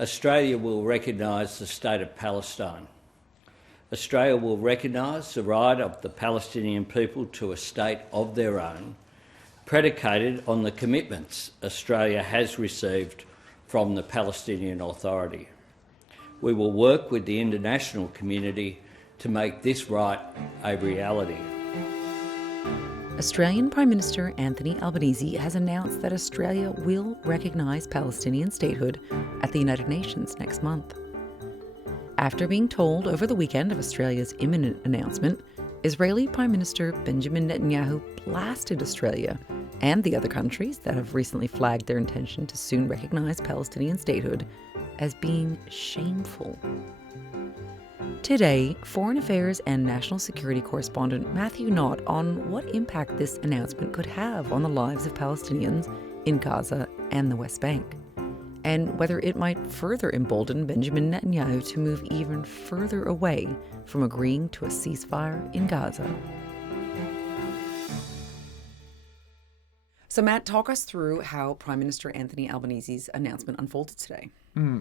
Australia will recognise the state of Palestine. Australia will recognise the right of the Palestinian people to a state of their own, predicated on the commitments Australia has received from the Palestinian Authority. We will work with the international community to make this right a reality. Australian Prime Minister Anthony Albanese has announced that Australia will recognise Palestinian statehood at the United Nations next month. After being told over the weekend of Australia's imminent announcement, Israeli Prime Minister Benjamin Netanyahu blasted Australia and the other countries that have recently flagged their intention to soon recognise Palestinian statehood as being shameful. Today, Foreign Affairs and National Security correspondent Matthew Knott on what impact this announcement could have on the lives of Palestinians in Gaza and the West Bank, and whether it might further embolden Benjamin Netanyahu to move even further away from agreeing to a ceasefire in Gaza. So Matt, talk us through how Prime Minister Anthony Albanese's announcement unfolded today.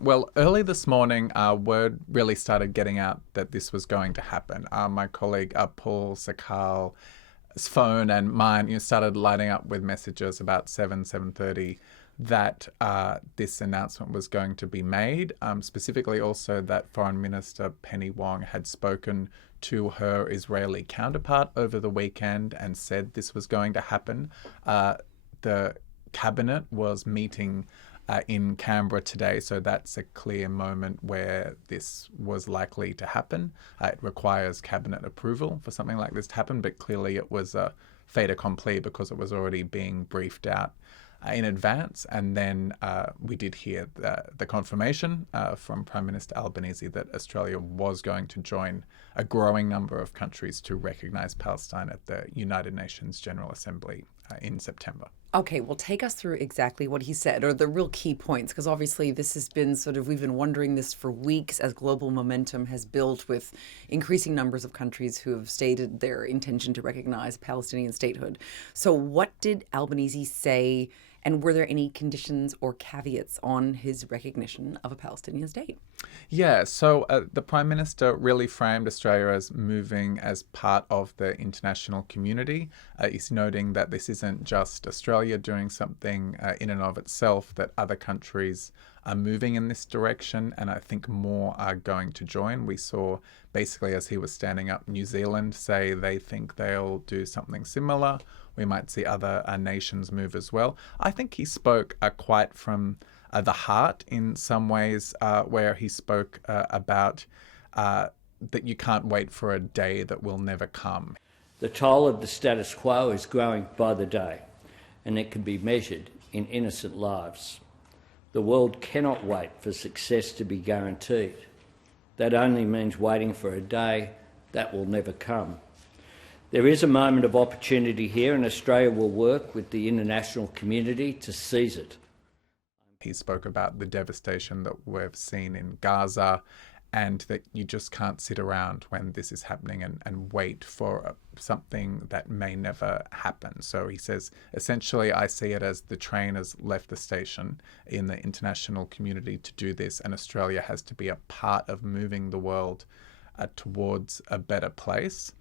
Well, early this morning, word really started getting out that this was going to happen. My colleague Paul Sakal's phone and mine started lighting up with messages about 7:30 that this announcement was going to be made, specifically also that Foreign Minister Penny Wong had spoken to her Israeli counterpart over the weekend and said this was going to happen. The cabinet was meeting in Canberra today, so that's a clear moment where this was likely to happen. It requires cabinet approval for something like this to happen, but clearly it was a fait accompli because it was already being briefed out in advance. And then we did hear the confirmation from Prime Minister Albanese that Australia was going to join a growing number of countries to recognise Palestine at the United Nations General Assembly in September. Okay, well, take us through exactly what he said, or the real key points, because obviously this has been we've been wondering this for weeks as global momentum has built with increasing numbers of countries who have stated their intention to recognize Palestinian statehood. So what did Albanese say, and were there any conditions or caveats on his recognition of a Palestinian state? Yeah, so the Prime Minister really framed Australia as moving as part of the international community. He's noting that this isn't just Australia doing something in and of itself, that other countries are moving in this direction, and I think more are going to join. We saw basically as he was standing up New Zealand say they think they'll do something similar. We might see other nations move as well. I think he spoke quite from the heart in some ways, where he spoke about that you can't wait for a day that will never come. The toll of the status quo is growing by the day, and it can be measured in innocent lives. The world cannot wait for success to be guaranteed. That only means waiting for a day that will never come. There is a moment of opportunity here, and Australia will work with the international community to seize it. He spoke about the devastation that we've seen in Gaza, and that you just can't sit around when this is happening and wait for something that may never happen. So he says, essentially, I see it as the train has left the station in the international community to do this, and Australia has to be a part of moving the world towards a better place.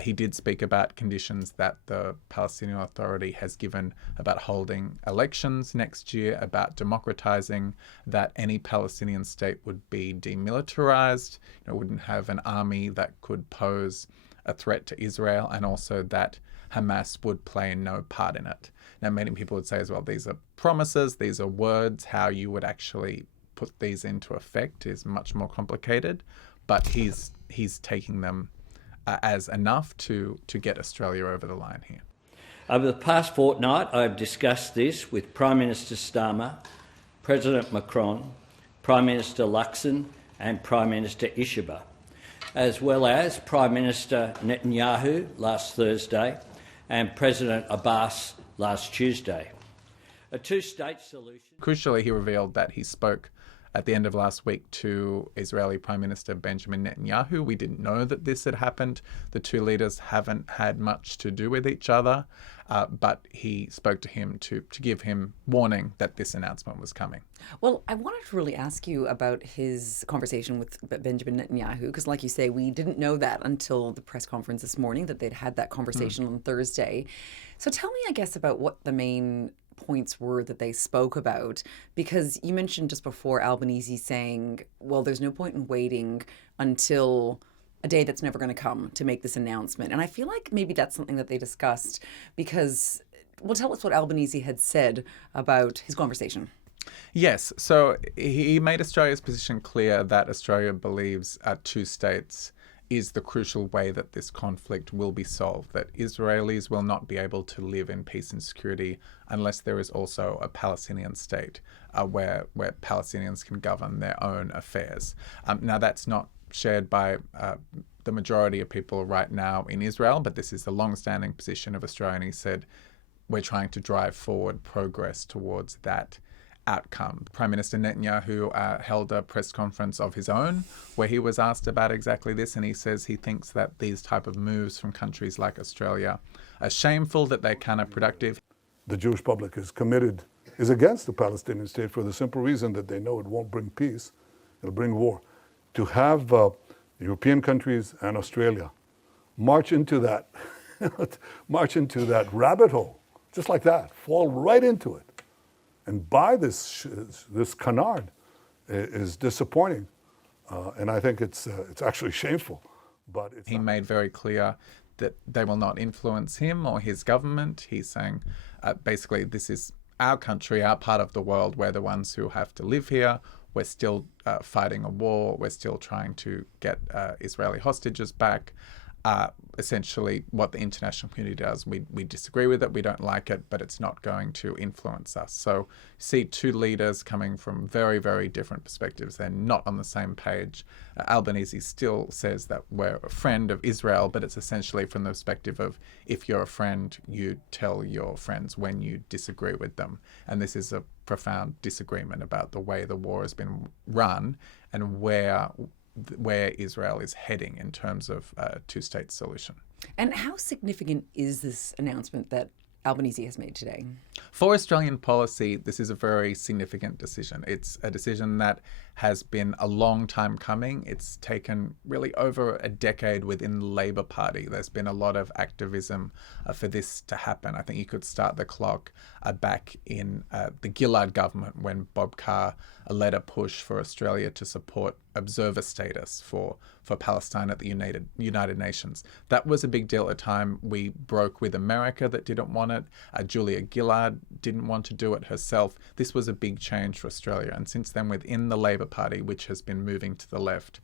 He did speak about conditions that the Palestinian Authority has given about holding elections next year, about democratizing, that any Palestinian state would be demilitarized, wouldn't have an army that could pose a threat to Israel, and also that Hamas would play no part in it. Now, many people would say as well, these are promises, these are words. How you would actually put these into effect is much more complicated, but he's taking them as enough to get Australia over the line here. Over the past fortnight, I've discussed this with Prime Minister Starmer, President Macron, Prime Minister Luxon and Prime Minister Ishaba, as well as Prime Minister Netanyahu last Thursday and President Abbas last Tuesday. A two-state solution. Crucially, he revealed that he spoke at the end of last week to Israeli Prime Minister Benjamin Netanyahu. We didn't know that this had happened. The two leaders haven't had much to do with each other, but he spoke to him to give him warning that this announcement was coming. Well, I wanted to really ask you about his conversation with Benjamin Netanyahu, because like you say, we didn't know that until the press conference this morning, that they'd had that conversation on Thursday. So tell me, I guess, about what the main points were that they spoke about, because you mentioned just before Albanese saying, well, there's no point in waiting until a day that's never going to come to make this announcement. And I feel like maybe that's something that they discussed, because, well, tell us what Albanese had said about his conversation. Yes, so he made Australia's position clear that Australia believes two states is the crucial way that this conflict will be solved, that Israelis will not be able to live in peace and security unless there is also a Palestinian state where Palestinians can govern their own affairs. Now, that's not shared by the majority of people right now in Israel, but this is the long-standing position of Australia, and he said, we're trying to drive forward progress towards that outcome. Prime Minister Netanyahu held a press conference of his own where he was asked about exactly this, and he says he thinks that these type of moves from countries like Australia are shameful, that they're counterproductive. The Jewish public is against the Palestinian state for the simple reason that they know it won't bring peace, it'll bring war. To have European countries and Australia march into that rabbit hole, just like that, fall right into it, and buy this canard is disappointing, and I think it's actually shameful. But he made very clear that they will not influence him or his government. He's saying, basically, this is our country, our part of the world. We're the ones who have to live here. We're still fighting a war. We're still trying to get Israeli hostages back. Essentially, what the international community does, we disagree with it, we don't like it, but it's not going to influence us. So you see two leaders coming from very, very different perspectives. They're not on the same page. Albanese still says that we're a friend of Israel, but it's essentially from the perspective of, if you're a friend, you tell your friends when you disagree with them. And this is a profound disagreement about the way the war has been run and where Israel is heading in terms of a two-state solution. And how significant is this announcement that Albanese has made today? For Australian policy, this is a very significant decision. It's a decision that has been a long time coming. It's taken really over a decade within the Labor Party. There's been a lot of activism for this to happen. I think you could start the clock back in the Gillard government, when Bob Carr led a push for Australia to support observer status for Palestine at the United Nations. That was a big deal at the time. We broke with America that didn't want it. Julia Gillard didn't want to do it herself. This was a big change for Australia. And since then, within the Labor Party, which has been moving to the left,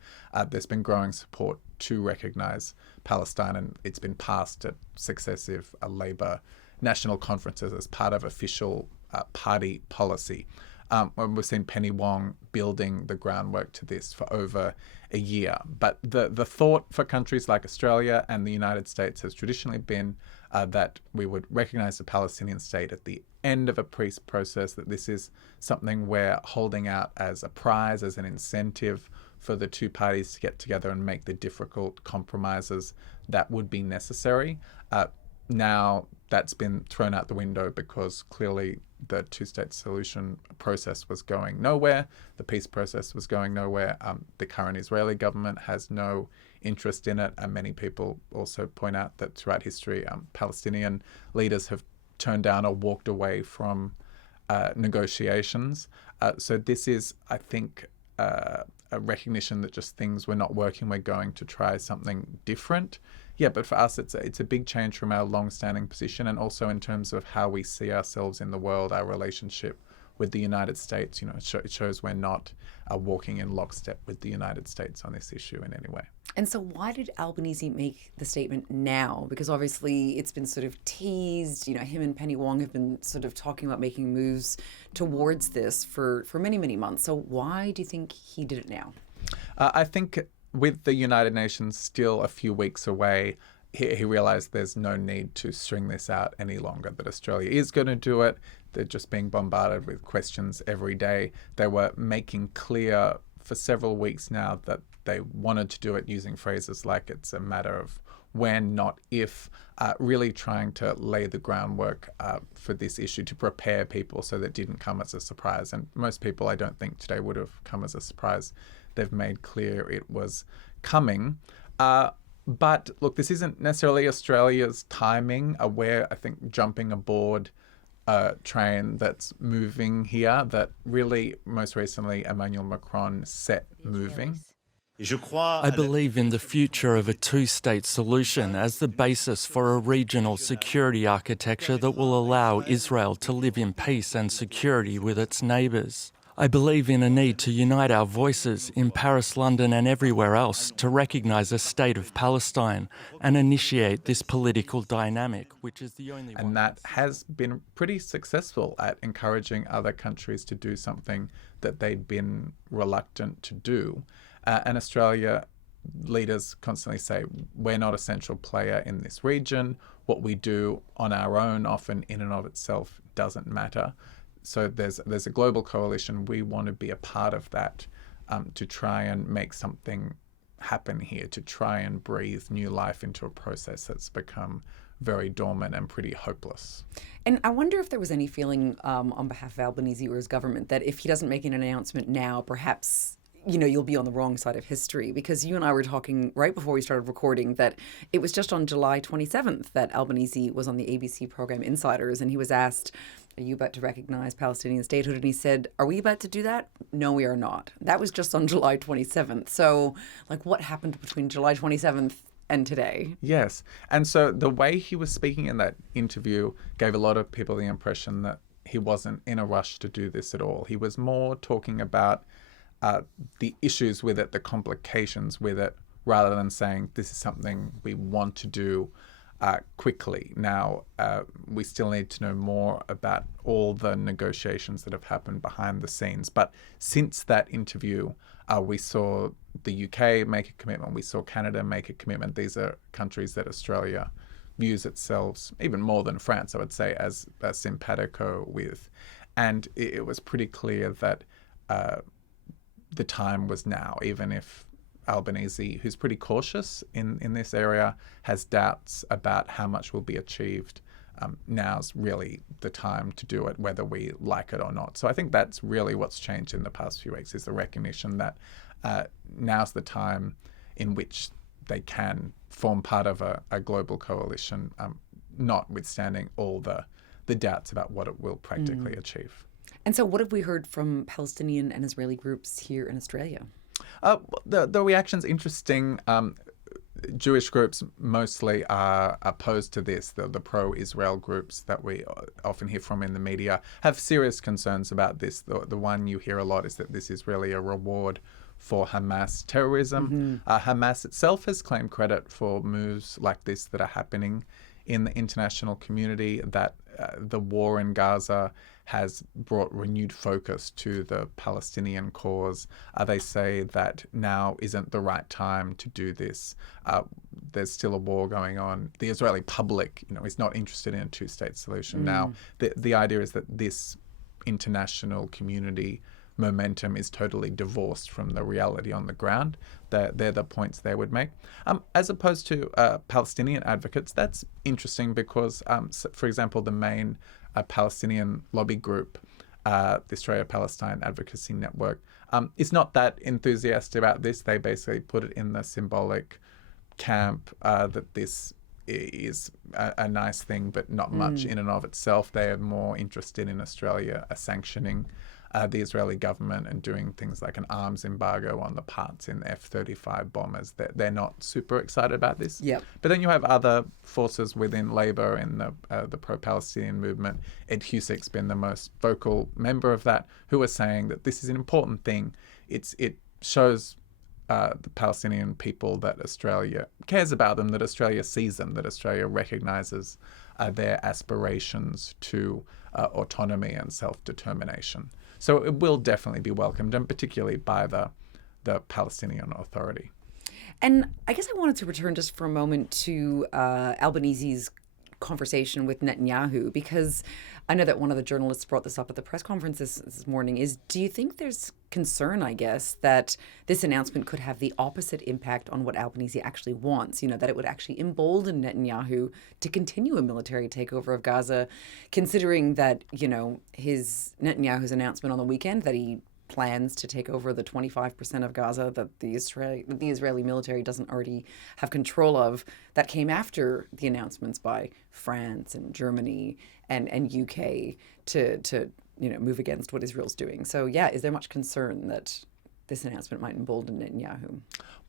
there's been growing support to recognise Palestine, and it's been passed at successive Labor national conferences as part of official party policy. We've seen Penny Wong building the groundwork to this for over a year. But the thought for countries like Australia and the United States has traditionally been that we would recognise the Palestinian state at the end of a peace process, that this is something we're holding out as a prize, as an incentive for the two parties to get together and make the difficult compromises that would be necessary. Now that's been thrown out the window because clearly the two-state solution process was going nowhere. The peace process was going nowhere. The current Israeli government has no interest in it. And many people also point out that throughout history, Palestinian leaders have turned down or walked away from negotiations. So this is, I think, a recognition that just things were not working. We're going to try something different. Yeah, but for us, it's a big change from our long-standing position, and also in terms of how we see ourselves in the world, our relationship with the United States. You know, it shows we're not walking in lockstep with the United States on this issue in any way. And so why did Albanese make the statement now? Because obviously it's been sort of teased, you know, him and Penny Wong have been sort of talking about making moves towards this for many, many months. So why do you think he did it now? I think with the United Nations still a few weeks away, he realised there's no need to string this out any longer, that Australia is going to do it. They're just being bombarded with questions every day. They were making clear for several weeks now that they wanted to do it, using phrases like it's a matter of when, not if, really trying to lay the groundwork for this issue, to prepare people so that it didn't come as a surprise. And most people, I don't think, today would have come as a surprise. They've made clear it was coming. But look, this isn't necessarily Australia's timing. We're, I think, jumping aboard a train that's moving here, that really, most recently, Emmanuel Macron set moving. I believe in the future of a two-state solution as the basis for a regional security architecture that will allow Israel to live in peace and security with its neighbours. I believe in a need to unite our voices in Paris, London and everywhere else to recognise a state of Palestine and initiate this political dynamic, which is the only one. And that has been pretty successful at encouraging other countries to do something that they'd been reluctant to do. And Australia leaders constantly say, we're not a central player in this region. What we do on our own, often in and of itself, doesn't matter. So there's a global coalition. We want to be a part of that, to try and make something happen here, to try and breathe new life into a process that's become very dormant and pretty hopeless. And I wonder if there was any feeling on behalf of Albanese or his government that if he doesn't make an announcement now, perhaps you'll be on the wrong side of history, because you and I were talking right before we started recording that it was just on July 27th that Albanese was on the ABC program Insiders, and he was asked, are you about to recognize Palestinian statehood? And he said, are we about to do that? No, we are not. That was just on July 27th. So, what happened between July 27th and today? Yes. And so the way he was speaking in that interview gave a lot of people the impression that he wasn't in a rush to do this at all. He was more talking about the issues with it, the complications with it, rather than saying this is something we want to do quickly. Now, we still need to know more about all the negotiations that have happened behind the scenes. But since that interview, we saw the UK make a commitment. We saw Canada make a commitment. These are countries that Australia views itself, even more than France, I would say, as simpatico with. And it was pretty clear that the time was now, even if Albanese, who's pretty cautious in this area, has doubts about how much will be achieved. Now's really the time to do it, whether we like it or not. So I think that's really what's changed in the past few weeks, is the recognition that now's the time in which they can form part of a global coalition, notwithstanding all the doubts about what it will practically achieve. And so what have we heard from Palestinian and Israeli groups here in Australia? The reaction's interesting. Jewish groups mostly are opposed to this. The pro-Israel groups that we often hear from in the media have serious concerns about this. The one you hear a lot is that this is really a reward for Hamas terrorism. Hamas itself has claimed credit for moves like this that are happening in the international community, that the war in Gaza has brought renewed focus to the Palestinian cause. They say that now isn't the right time to do this. There's still a war going on. The Israeli public, is not interested in a two-state solution now. The idea is that this international community momentum is totally divorced from the reality on the ground. They're the points they would make. As opposed to Palestinian advocates, that's interesting because, for example, the main Palestinian lobby group, the Australia-Palestine Advocacy Network, is not that enthusiastic about this. They basically put it in the symbolic camp that this is a nice thing, but not much in and of itself. They are more interested in Australia sanctioning the Israeli government and doing things like an arms embargo on the parts in F-35 bombers. They're not super excited about this. Yep. But then you have other forces within Labor and the pro-Palestinian movement. Ed Husick's been the most vocal member of that, who are saying that this is an important thing. It shows the Palestinian people that Australia cares about them, that Australia sees them, that Australia recognises their aspirations to autonomy and self-determination. So it will definitely be welcomed, and particularly by the Palestinian Authority. And I guess I wanted to return just for a moment to Albanese's conversation with Netanyahu, because I know that one of the journalists brought this up at the press conference this morning. Do you think there's concern, I guess, that this announcement could have the opposite impact on what Albanese actually wants, that it would actually embolden Netanyahu to continue a military takeover of Gaza, considering that, Netanyahu's announcement on the weekend that he plans to take over the 25% of Gaza that the Israeli military doesn't already have control of, that came after the announcements by France and Germany and UK to move against what Israel's doing. So is there much concern that this announcement might embolden Netanyahu?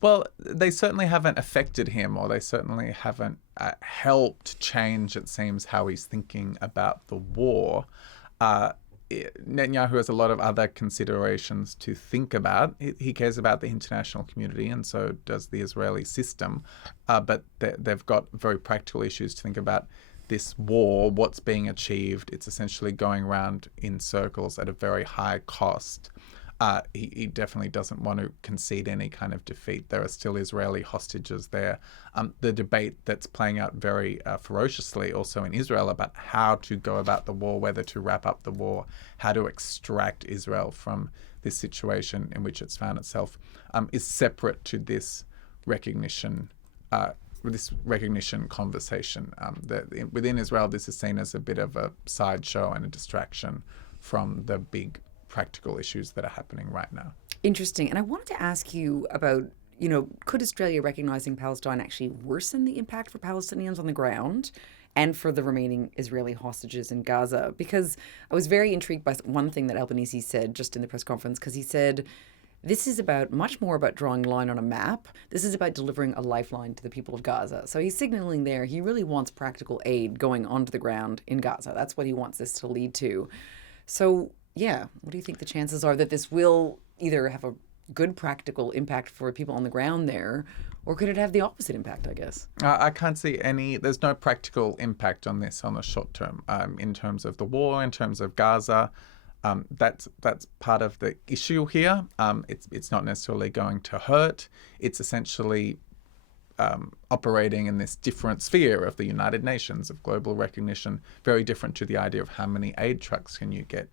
Well, they certainly haven't affected him, or they certainly haven't helped change, it seems, how he's thinking about the war. Netanyahu has a lot of other considerations to think about. He cares about the international community, and so does the Israeli system. But they've got very practical issues to think about. This war, what's being achieved, it's essentially going around in circles at a very high cost. He definitely doesn't want to concede any kind of defeat. There are still Israeli hostages there. The debate that's playing out very ferociously also in Israel about how to go about the war, whether to wrap up the war, how to extract Israel from this situation in which it's found itself, is separate to this recognition conversation. Within Israel, this is seen as a bit of a sideshow and a distraction from the big practical issues that are happening right now. Interesting. And I wanted to ask you about, could Australia recognizing Palestine actually worsen the impact for Palestinians on the ground and for the remaining Israeli hostages in Gaza? Because I was very intrigued by one thing that Albanese said just in the press conference, because he said, this is much more about drawing a line on a map. This is about delivering a lifeline to the people of Gaza. So he's signaling there he really wants practical aid going onto the ground in Gaza. That's what he wants this to lead to. So what do you think the chances are that this will either have a good practical impact for people on the ground there, or could it have the opposite impact, I guess? I can't see there's no practical impact on this on the short term, in terms of the war, in terms of Gaza. That's part of the issue here. It's not necessarily going to hurt. It's essentially operating in this different sphere of the United Nations, of global recognition, very different to the idea of how many aid trucks can you get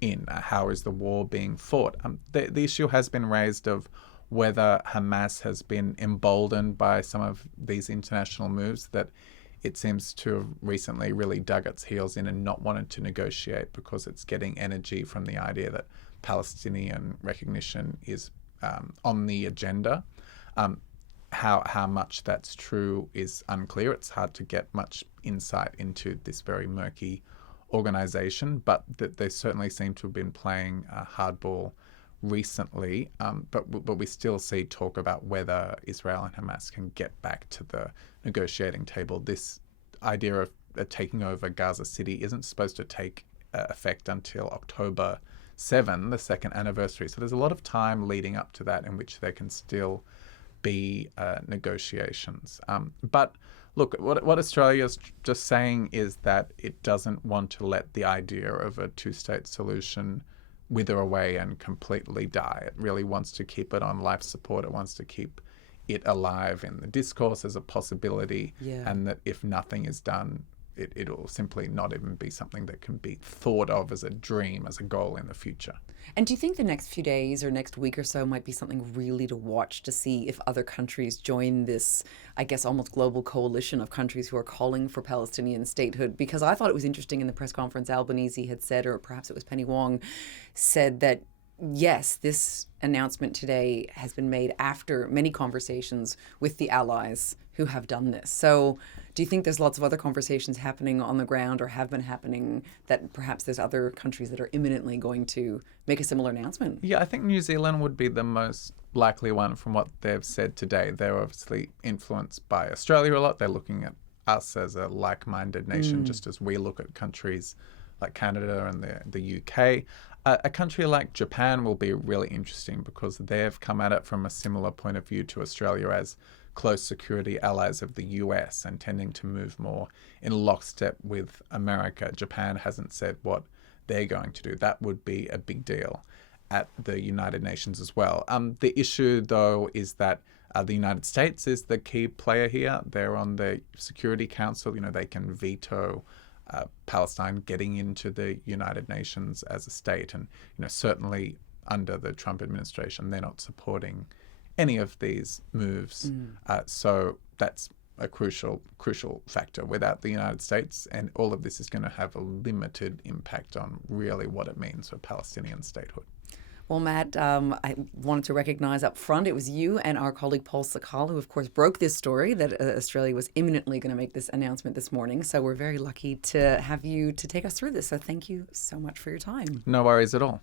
in, how is the war being fought. The issue has been raised of whether Hamas has been emboldened by some of these international moves, that it seems to have recently really dug its heels in and not wanted to negotiate because it's getting energy from the idea that Palestinian recognition is on the agenda. How much that's true is unclear. It's hard to get much insight into this very murky organization, but they certainly seem to have been playing hardball recently. But we still see talk about whether Israel and Hamas can get back to the negotiating table. This idea of taking over Gaza City isn't supposed to take effect until October 7, the second anniversary. So there's a lot of time leading up to that in which there can still be negotiations. But look, what Australia's just saying is that it doesn't want to let the idea of a two-state solution wither away and completely die. It really wants to keep it on life support. It wants to keep it alive in the discourse as a possibility, and that if nothing is done, it'll simply not even be something that can be thought of as a dream, as a goal in the future. And do you think the next few days or next week or so might be something really to watch to see if other countries join this, I guess, almost global coalition of countries who are calling for Palestinian statehood? Because I thought it was interesting in the press conference, Albanese had said, or perhaps it was Penny Wong, said that yes, this announcement today has been made after many conversations with the allies who have done this. So do you think there's lots of other conversations happening on the ground or have been happening that perhaps there's other countries that are imminently going to make a similar announcement? Yeah, I think New Zealand would be the most likely one from what they've said today. They're obviously influenced by Australia a lot. They're looking at us as a like-minded nation, just as we look at countries like Canada and the UK. A country like Japan will be really interesting because they've come at it from a similar point of view to Australia as close security allies of the US and tending to move more in lockstep with America. Japan hasn't said what they're going to do. That would be a big deal. at the United Nations as well. The issue, though, is that the United States is the key player here. They're on the Security Council. They can veto Palestine getting into the United Nations as a state. And, certainly under the Trump administration, they're not supporting any of these moves. So that's a crucial factor. Without the United States, and all of this is going to have a limited impact on really what it means for Palestinian statehood. Well, Matt, I wanted to recognize up front it was you and our colleague Paul Sakal who, of course, broke this story that Australia was imminently going to make this announcement this morning. So we're very lucky to have you to take us through this. So thank you so much for your time. No worries at all.